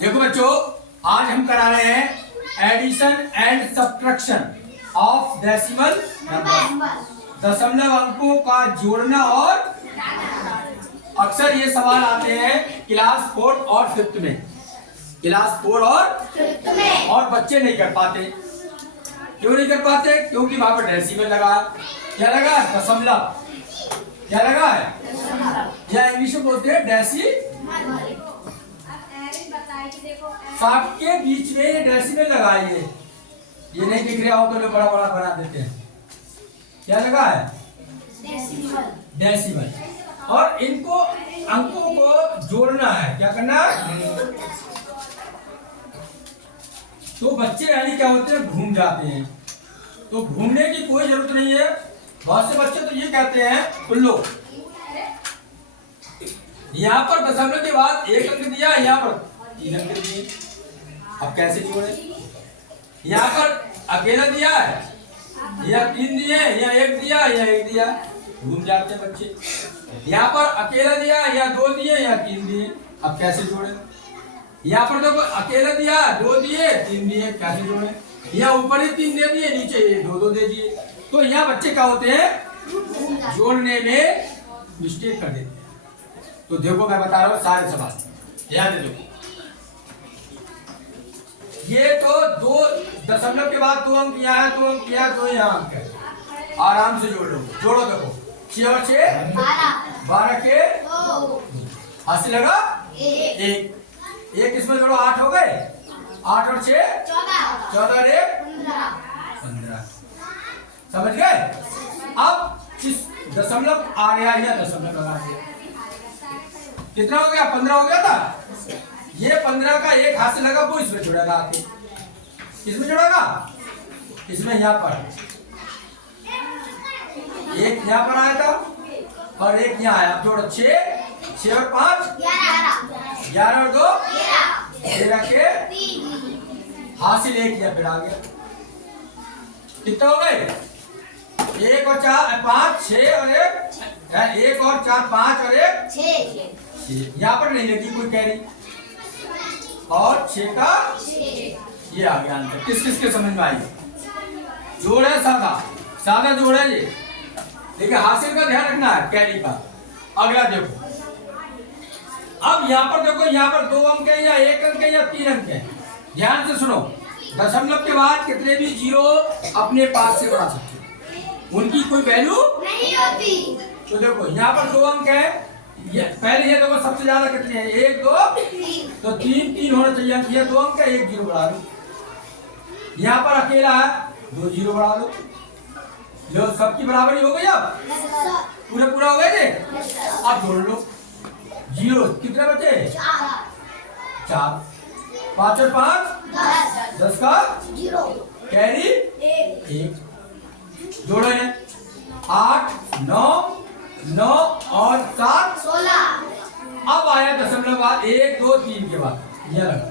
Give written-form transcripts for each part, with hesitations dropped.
देखो बच्चों, आज हम करा रहे हैं addition and subtraction of decimal number, दशमलव अंकों का जोड़ना। और अक्सर ये सवाल आते हैं क्लास 4 और 5th में, क्लास 4 और 5th में, और बच्चे नहीं कर पाते। क्यों नहीं कर पाते? क्योंकि वहां पर डेसिमल लगा। क्या लगा? दशमलव। क्या लगा है? या इंग्लिश में बोलते हैं डेसिमल। सबके बीच में ये डेसिमल लगाइए। ये नहीं दिख रहा हो तो लोग बड़ा बड़ा बना देते हैं। क्या लगा है? डेसिमल। और इनको अंकों को जोड़ना है। क्या करना है? तो बच्चे यानी क्या होते हैं, घूम जाते हैं। तो घूमने की कोई जरूरत नहीं है। बहुत से बच्चे तो ये कहते हैं, सुन लो, यहाँ पर दशमलव के बाद एक अंक दिया, यहाँ पर 3 अंक दिए। अब कैसे जोड़े? यहाँ पर अकेला दिया है, या 3 दिए, या 1 दिया, या 1 दिया, घूम जाते हैं बच्चे। यहाँ पर अकेला दिया, या 2 दिए, या 3 दिए, अब कैसे जोड़े? यहाँ पर देखो अकेला दिया, 2 दिए, 3 दिए, कैसे जोड़े? यहाँ ऊपर ही 3 दे दिए, नीचे 2 दे दिए। तो यहाँ बच्चे क्या होते हैं, जोड़ने में मिस्टेक कर देते हैं। तो देखो मैं बता रहा हूँ सारे सवाल ध्यान दे दो। ये तो 2 दशमलव के बाद 2 अंक यहाँ है, 2 अंक यहाँ, 2 यहाँ अंक है। आराम से जोड़ लो। जोड़ो देखो, 6 और 6 12 के 2, हाथ से लगा 1 इसमें जोड़ो, 8 हो गए। 8 और 6 14 और 1 15। समझ गए? अब इस दशमलव आ गया, या दशमलव लगा दिया। कितना हो गया? 15 हो गया था। ये 15 का एक हाथ से लगा, वो इसमें जुड़ेगा आके। इसमें जुड़ेगा, इसमें यहाँ पर एक यहाँ पर आया था और एक यहाँ आया। जोड़ो 6 और 5 11 और 2 13 के हासिल 1 या फिर आ गया। कितना हो गए? 1 और 4 5 6 और 1 और 4 5 और 1 6। यहाँ पर नहीं लगी कोई कैरी, और 6 का ये आ गया आंसर। किस किस के समझ में आई? जोड़ है सादा, सादा जोड़ है ये, लेकिन हासिल का ध्यान रखना है, कैरी का। अगला देखो, अब यहाँ पर देखो, यहाँ पर 2 अंक है, या 1 अंक है, या 3 अंक है। ध्यान से सुनो, दशमलव के बाद कितने भी जीरो अपने पास से बना सकते हैं, उनकी कोई वैल्यू नहीं होती। तो देखो यहाँ पर 2 अंक है, ये पहले ये देखो सबसे ज्यादा कितने हैं, 1 2 3, तो 3 होना चाहिए। ये 2 अंक है, 1 जीरो बढ़ा दो। यहाँ पर अकेला है, 2 जीरो बढ़ा दो। लो सबकी बराबरी हो गई। अब पूरे पूरा हो गए थे। अब जोड़ लो, जीरो कितने बचे? 4 5 और 5 10 का कैरी 1। जोड़ो इन्हें, 8 9 और 7 16। अब आया दशमलव बाद 1 2 3 के बाद ये लगा,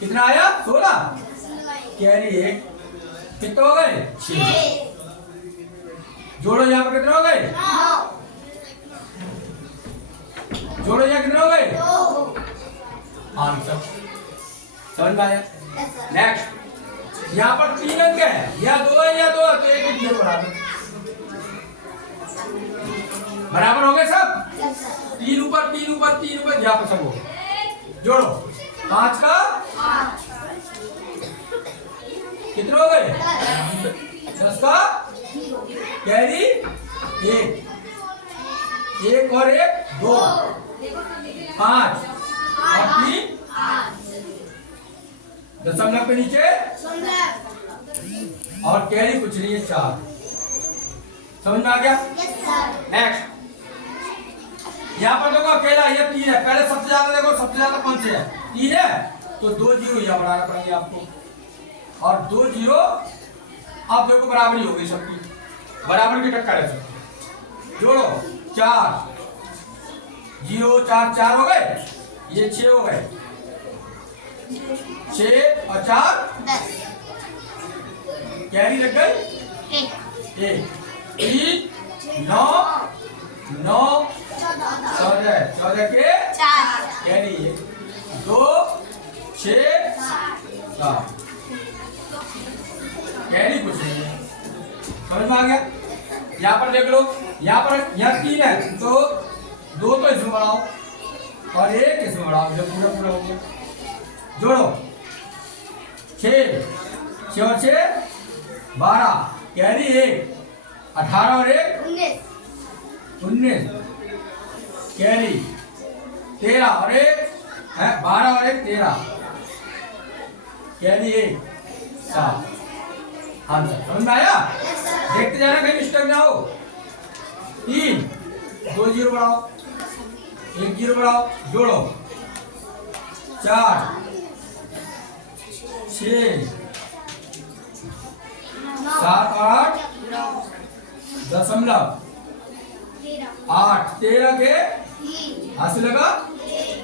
कितना आया? 16 कैरी 1। कितने हो गए? 6। जोड़ो यहाँ पर कितने हो गए? 9। जोड़ो यहाँ कितने हो गए? 2। आंसर समझ में आया? नेक्स्ट, यहाँ पर 3 अंक है, या 2 है, या 2 है, तो 1 जीरो बढ़ा दो। बराबर हो गए सब? 3 ऊपर 3 ऊपर 3 ऊपर, यहाँ पर सब हो गए। जोड़ो 5 का कितने हो गए? 10 का कैरी 1 और 1 2 5 और 3 दशमलव के नीचे और कैरी कुछ नहीं है 4। समझ में आ गया? नेक्स्ट, यहाँ पर देखो अकेला ये 3 है। पहले सबसे ज्यादा देखो, सबसे ज्यादा कौन से है? 3 है, तो 2 जीरो यहाँ बढ़ाना पड़ेंगे आपको, और 2 जीरो। अब देखो बराबरी हो गई सबकी, बराबर की टक्कर है सबकी। जोड़ो 4 0 4 4 हो गए, ये 6 हो गए। 6 और 4 कैरी लग गई 1 3 9 9 14 के 4 कैरी 2 6 7। कैरी कुछ नहीं है, समझ में आ गया। यहाँ पर देख लो, यहाँ पर यहाँ 3 है तो 2 तो इसमें बढ़ाओ और 1 इसमें बढ़ाओ, जब पूरा पूरा हो गया। जोड़ो 6 और 6 12, कैरी 1 18 और 1 19, कैरी 13 और 1 12 और 1 13, कैरी 1 7। आंसर समझ में आया। देखते जाना कहीं मिस्टेक ना हो। 3 2 0 बढ़ाओ, 1 0 बढ़ाओ, जोड़ो 4 6 7 8 दशमलव 8 13 के हाथ से लगा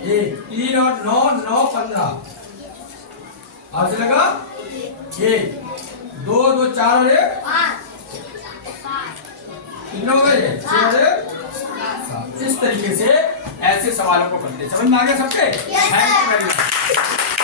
1 3 और 9 9 15 हाथ से लगा 1 2 2 4 और 1 कितने हो गए 6 और 1 7। इस तरीके से ऐसे सवालों को करते। समझ में आ गया सबके? Thank you very much.